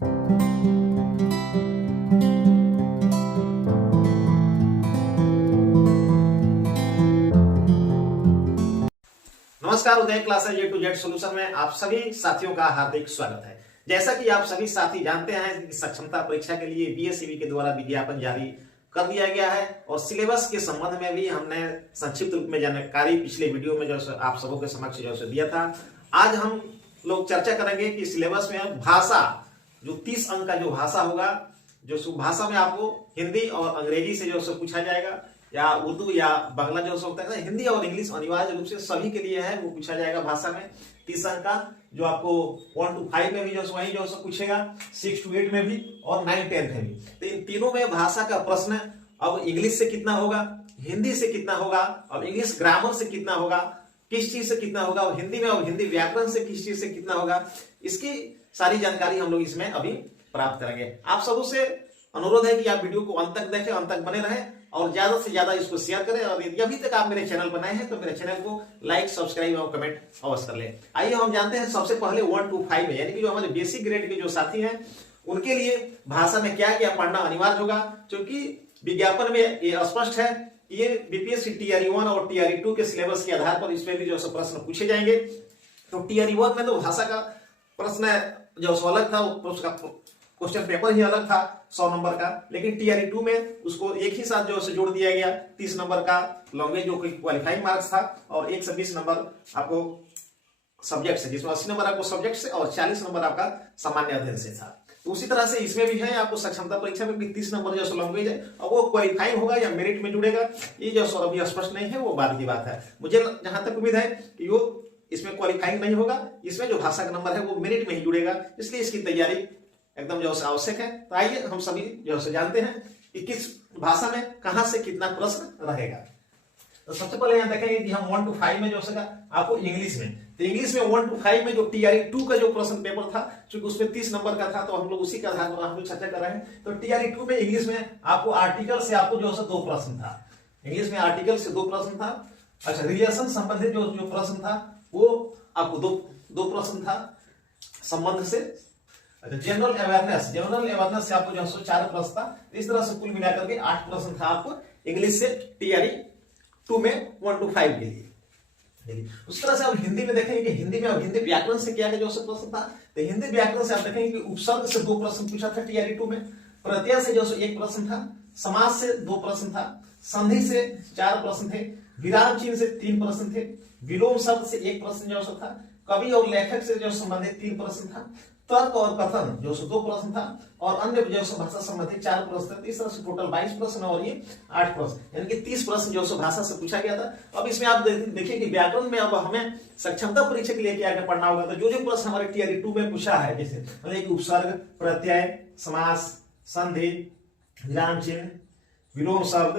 नमस्कार, Uday classes A to Z solution में आप सभी साथियों का हार्दिक स्वागत है। जैसा कि आप सभी साथी जानते हैं कि सक्षमता परीक्षा के लिए बीएसईबी के द्वारा विज्ञापन जारी कर दिया गया है और सिलेबस के संबंध में भी हमने संक्षिप्त रूप में जानकारी पिछले वीडियो में जो आप सबों के समक्ष जो दिया था। आज हम लोग चर्चा करेंगे कि सिलेबस में भाषा जो 30 अंक का जो भाषा होगा, जो भाषा में आपको हिंदी और अंग्रेजी से जो पूछा जाएगा या उर्दू या बांग्ला जो होता है, हिंदी और इंग्लिश अनिवार्य रूप से सभी के लिए है, वो पूछा जाएगा भाषा में 30 अंक का, जो आपको 1 to 5 में भी जो वही जो पूछेगा, 6 to 8 में भी और 9 10 में भी। तो इन तीनों में भाषा का प्रश्न अब इंग्लिश से कितना होगा, हिंदी से कितना होगा, अब इंग्लिश ग्रामर से कितना होगा, किस चीज से कितना होगा, और हिंदी में अब हिंदी व्याकरण से किस चीज से कितना होगा, इसकी सारी जानकारी हम लोग इसमें अभी प्राप्त करेंगे। आप सबों से अनुरोध है कि आप वीडियो को अंत तक देखें, अंत तक बने रहें और ज्यादा से ज्यादा इसको शेयर करें। और यदि अभी तक आप मेरे चैनल पर नए हैं तो मेरे चैनल को लाइक, सब्सक्राइब और कमेंट अवश्य कर लें। आइए हम जानते हैं सबसे पहले 1 to 5 में, यानी कि जो हमारे बेसिक ग्रेड के जो साथी हैं उनके लिए भाषा में क्या क्या पढ़ना अनिवार्य होगा, क्योंकि विज्ञापन में ये स्पष्ट है ये बीपीएससी टीआरई 1 और टीआरई 2 के सिलेबस के आधार पर इसमें भी जो प्रश्न पूछे जाएंगे। तो टीआरई 1 में तो भाषा का प्रश्न जो अलग था, उसका क्वेश्चन पेपर ही अलग था 100 नंबर का, लेकिन टीआरई 2 में उसको एक ही साथ जो जोड़ दिया गया 30 नंबर का लैंग्वेज जो क्वालिफाइंग मार्क्स था और 120 नंबर आपको सब्जेक्ट से, जिसमें 80 नंबर आपको सब्जेक्ट से और 40 नंबर आपका सामान्य अध्ययन से था। तो उसी तरह से इसमें भी है आपको सक्षमता परीक्षा में भी 30 नंबर जो लैंग्वेज है और वो क्वालिफाइंग होगा या मेरिट में जुड़ेगा, ये जो अभी स्पष्ट नहीं है, वो बाद की बात है। मुझे जहां तक उम्मीद है कि वो इसमें क्वालिफाइंग नहीं होगा, इसमें जो भाषा का नंबर है वो मेरिट में ही जुड़ेगा, इसलिए इसकी तैयारी एकदम जो आवश्यक है। तो आइए हम सभी जो जानते हैं कि किस भाषा में कहां से कितना प्रश्न रहेगा। तो सबसे पहले यहां देखेंगे कि हम 1 to 5 में जो आपको इंग्लिश में, तो इंग्लिश में 1 to 5 में जो टीआरई 2 का जो प्रश्न पेपर था, क्योंकि उसमें 30 नंबर का था, तो हम लोग उसी के आधार पर हम लोग चर्चा कर रहे हैं। तो टीआरई 2 में इंग्लिश में आपको आर्टिकल से आपको जो 2 प्रश्न था, इंग्लिश में आर्टिकल से 2 प्रश्न था। अच्छा, रिलेशन संबंधित जो प्रश्न था वो आपको दो प्रश्न था संबंध से। अच्छा, जनरल अवेयरनेस से आपको जो 4 प्रश्न था। इस तरह से कुल मिलाकर के 8 प्रश्न था आपको इंग्लिश से टीआरई 2 में 1 to 5 के लिए। उस तरह से अब हिंदी में देखेंगे कि हिंदी में अब हिंदी व्याकरण से क्या जो प्रश्न था। तो हिंदी व्याकरण से आप देखेंगे कि उपसर्ग से 2 प्रश्न पूछा था टीआरई 2 में, प्रत्यय से जो 1 प्रश्न था, समास से 2 प्रश्न था, संधि से 4 प्रश्न थे, विराम चिन्ह से 3 प्रश्न थे, विलोम शब्द से 1 प्रश्न जो था, कवि और लेखक से जो संबंधित 3 प्रश्न था, तर्क और कथन जो 2 प्रश्न था, और अन्य जो भाषा संबंधित 4 प्रश्न थे। इस तरह से टोटल 22 प्रश्न और ये 8 प्रश्न, यानी कि 30 प्रश्न जो भाषा से पूछा गया था। अब इसमें आप देखिए कि व्याकरण में अब हमें सक्षमता परीक्षा के लिए क्या क्या पढ़ना होगा। तो जो प्रश्न हमारे टीआरई 2 में पूछा है, जैसे मतलब उपसर्ग, प्रत्यय, समास, संधि, विराम चिन्ह, विलोम शब्द,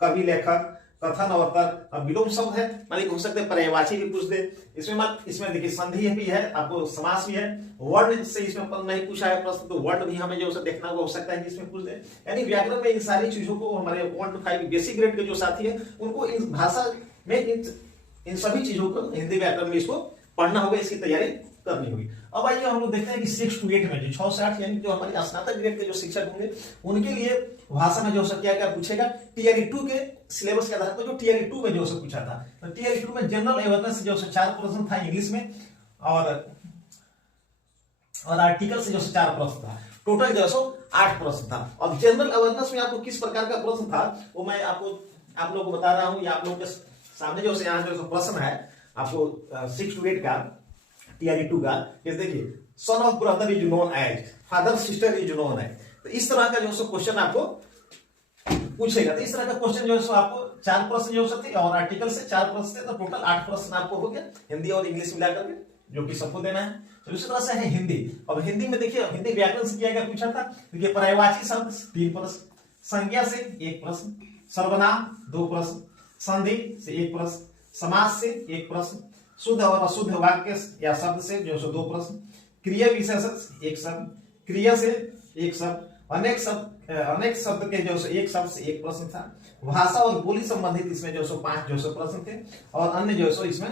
कवि लेखक, कथन और तर्क। अब विलोम शब्द है, मालिक हो सकते हैं पर्यायवाची भी पूछ दे इसमें देखिए संधि भी है, आपको समास भी है, वर्ण से इसमें नहीं पूछा है प्रश्न, तो वर्ण भी हमें जो देखना हो सकता है कि इसमें पूछ दे। यानी व्याकरण में इन सारी चीजों को हमारे 1 to 5 बेसिक ग्रेड के जो साथी है उनको इन भाषा में इन सभी चीजों को हिंदी व्याकरण में इसको पढ़ना होगा, इसकी तैयारी करनी होगी। अब आइए हम लोग देखते हैं कि 6 to 8 में जो 6 से 8 यानी जो हमारे स्नातक ग्रेड के जो शिक्षक होंगे उनके लिए भाषा में जो क्या क्या पूछेगा टीआरई 2 के सिलेबस के आधार पर। जो टीआरई 2 में जो पूछा था, तो टीआरई 2 में जनरल अवेयरनेस से जो 4 प्रश्न था इंग्लिश में, और आर्टिकल से जो 4 प्रश्न था, टोटल जो 8 प्रश्न था। और जनरल अवेयरनेस में आपको किस प्रकार का प्रश्न था वो मैं आप लोगों को बता रहा हूं, या आप लोगों के सामने जो यहाँ जो प्रश्न है आपको 6 to 8 का टीआरई 2 का, देखिए son of brother is known as, father sister is known as. तो इस तरह का जो क्वेश्चन आपको पूछेगा। तो इस तरह का क्वेश्चन जो है आपको 4 प्रश्न जो थे और आर्टिकल से 4 प्रश्न थे, तो टोटल 8 प्रश्न आपको हो गया हिंदी और इंग्लिश मिलाकर के, जो कि सबको देना है। तो इसी तरह से है हिंदी। अब हिंदी में देखिए हिंदी व्याकरण से क्या क्या पूछा था, देखिए पर्यायवाची शब्द 3 प्रश्न, संज्ञा से 1 प्रश्न, सर्वनाम 2 प्रश्न, संधि से 1 प्रश्न, समास से 1 प्रश्न, शुद्ध और अशुद्ध वाक्य या शब्द से जो 2 प्रश्न, क्रिया विशेषण से 1 शब्द, क्रिया से 1 शब्द, अनेक शब्द के जो 1 शब्द से 1 प्रश्न था, भाषा और बोली संबंधित इसमें जो 5 प्रश्न थे, और अन्य जो इसमें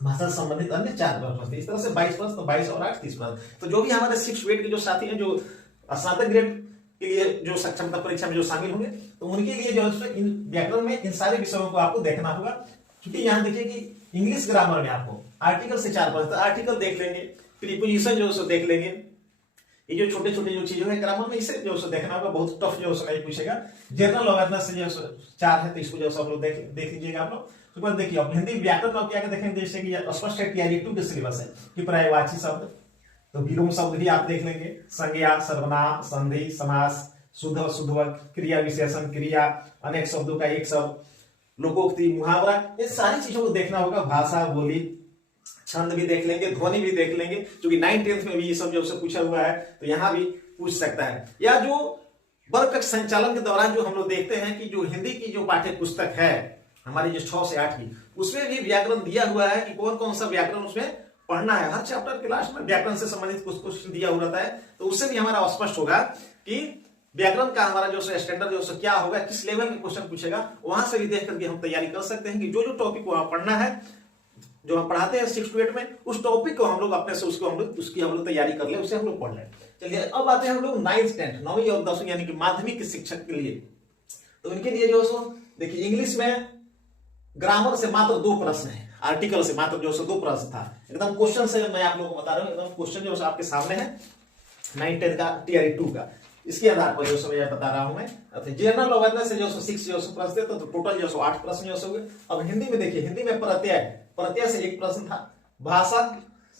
भाषा से संबंधित अन्य 4 प्रश्न थे। इस तरह से 22 प्रश्न, तो 22 और 8 30 प्रश्न। तो जो भी हमारे 6 to 8 के जो साथी हैं, जो स्नातक ग्रेड के लिए जो सक्षमता परीक्षा में जो शामिल होंगे, तो उनके लिए जो है इन व्याकरण में इन सारे विषयों को आपको देखना होगा। क्योंकि यहाँ देखिए कि इंग्लिश ग्रामर में आपको आर्टिकल से 4 प्रश्न, आर्टिकल देख लेंगे, प्रीपोजिशन जो है देख लेंगे, ये जो छोटे छोटे जो चीजें हैं ग्रामर में, इसे जो है देखना होगा। बहुत टफ जो है पूछेगा। जनरल अवेयरनेस से जो 4 है, तो इसको जो सब लोग देख लीजिएगा आप लोग। तो बाद देखिए अब हिंदी व्याकरण में क्या देखेंगे, जैसे कि स्पष्ट है टीआरई 2 के सिलेबस है कि पर्यायवाची शब्द, तो विलोम शब्द भी आप देख लेंगे, संज्ञा, सर्वनाम, संधि, समास, शुद्ध और शुद्धवर्ग, क्रिया विशेषण, क्रिया, अनेक शब्दों का एक शब्द, लोकोक्ति, मुहावरा, इन सारी चीजों को देखना होगा। भाषा, बोली, छंद भी देख लेंगे, ध्वनि भी देख लेंगे, क्योंकि 9th-10th में भी ये सब जो पूछा हुआ है, तो यहाँ भी पूछ सकता है। या जो वर्ग कक्ष संचालन के दौरान जो हम लोग देखते हैं कि जो हिंदी की जो पाठ्य पुस्तक है हमारी जो 6 से 8 की, उसमें भी व्याकरण दिया हुआ है कि कौन कौन सा व्याकरण उसमें पढ़ना है। हर चैप्टर के लास्ट में व्याकरण से संबंधित कुछ क्वेश्चन दिया हुआ रहता है, तो उससे भी हमारा स्पष्ट होगा कि व्याकरण का हमारा जो स्टैंडर्ड जो क्या होगा, किस लेवल के क्वेश्चन पूछेगा। वहां से भी देख करके हम तैयारी कर सकते हैं कि जो जो टॉपिक को पढ़ना है, जो हम पढ़ाते हैं 6 to 8 में, उस टॉपिक को हम लोग अपने से उसकी हम लोग तैयारी कर ले, उसे हम लोग पढ़ लें। चलिए अब आते हैं हम लोग 9th-10th, 9वीं और 10वीं यानी कि माध्यमिक शिक्षक के लिए। तो इनके लिए जो सो देखिए, इंग्लिश में ग्रामर से मात्र 2 प्रश्न है, आर्टिकल से मात्र जो 2 प्रश्न था। एकदम क्वेश्चन से मैं आप लोगों को बता रहा हूँ, एकदम क्वेश्चन जो आपके सामने है 9th-10th का टीआरई 2 का, इसके आधार पर जो मैं बता रहा हूं मैं। जनरल अवेयरनेस से जो 6 जो प्रश्न थे, तो टोटल जो 8 प्रश्न जो हुए। अब हिंदी में देखिए, हिंदी में प्रत्यय से 1 प्रश्न था, भाषा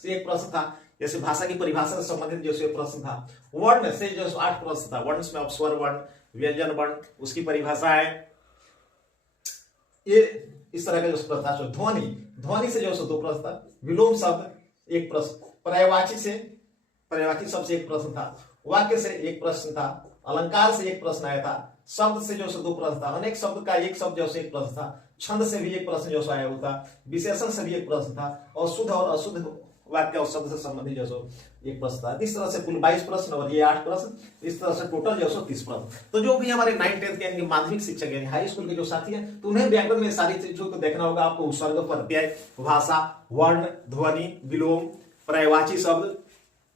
से 1 प्रश्न था, जैसे भाषा की परिभाषा से संबंधित जो 1 प्रश्न था, वर्ण से जो 8 प्रश्न था, वर्ण में स्वर वर्ण, व्यंजन वर्ण, उसकी परिभाषा है, ये इस तरह का जो प्रश्न था। ध्वनि से जो 2 प्रश्न था, विलोम शब्द 1 प्रश्न, पर्यायवाची शब्द से 1 प्रश्न था, वाक्य से 1 प्रश्न था, अलंकार से 1 प्रश्न आया था, शब्द से जो 2 प्रश्न था, अनेक शब्द का 1 शब्द जो 1 प्रश्न था, छंद से भी 1 प्रश्न जो आया हुआ था, विशेषण से भी 1 प्रश्न था, और शुद्ध और अशुद्ध वाक्य और शब्द से संबंधित जो 1 प्रश्न था। इस तरह से कुल 22 प्रश्न और ये 8 प्रश्न, इस तरह से टोटल जो 30 प्रश्न। तो जो भी हमारे 9th-10th के माध्यमिक शिक्षक यानी हाई स्कूल के जो साथी हैं, तो उन्हें व्याकरण में सारी चीजों को देखना होगा। आपको उपसर्ग, प्रत्यय, भाषा, वर्ण, ध्वनि, विलोम, पर्यायवाची शब्द,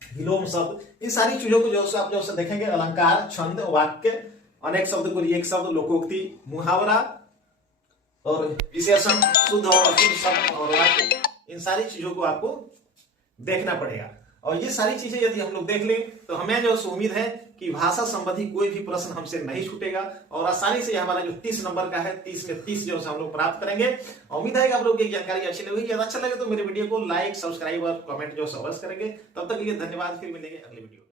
विलोम शब्द, इन सारी चीजों को जो आप जो देखेंगे, अलंकार, छंद, वाक्य, अनेक शब्द को 1 शब्द, लोकोक्ति, मुहावरा और विशेषण, शुद्ध और अशुद्ध शब्द और वाक्य, इन सारी चीजों को आपको देखना पड़ेगा। और ये सारी चीजें यदि हम लोग देख लें, तो हमें जो उम्मीद है कि भाषा संबंधी कोई भी प्रश्न हमसे नहीं छूटेगा, और आसानी से हमारा जो 30 नंबर का है, 30 में 30 जो हम लोग प्राप्त करेंगे। उम्मीद है कि आप लोग की जानकारी अच्छी लगी। यदि अच्छा लगे तो मेरे वीडियो को लाइक, सब्सक्राइब और कमेंट जो अवश्य करेंगे। तब तक के लिए धन्यवाद, फिर मिलेंगे अगले वीडियो।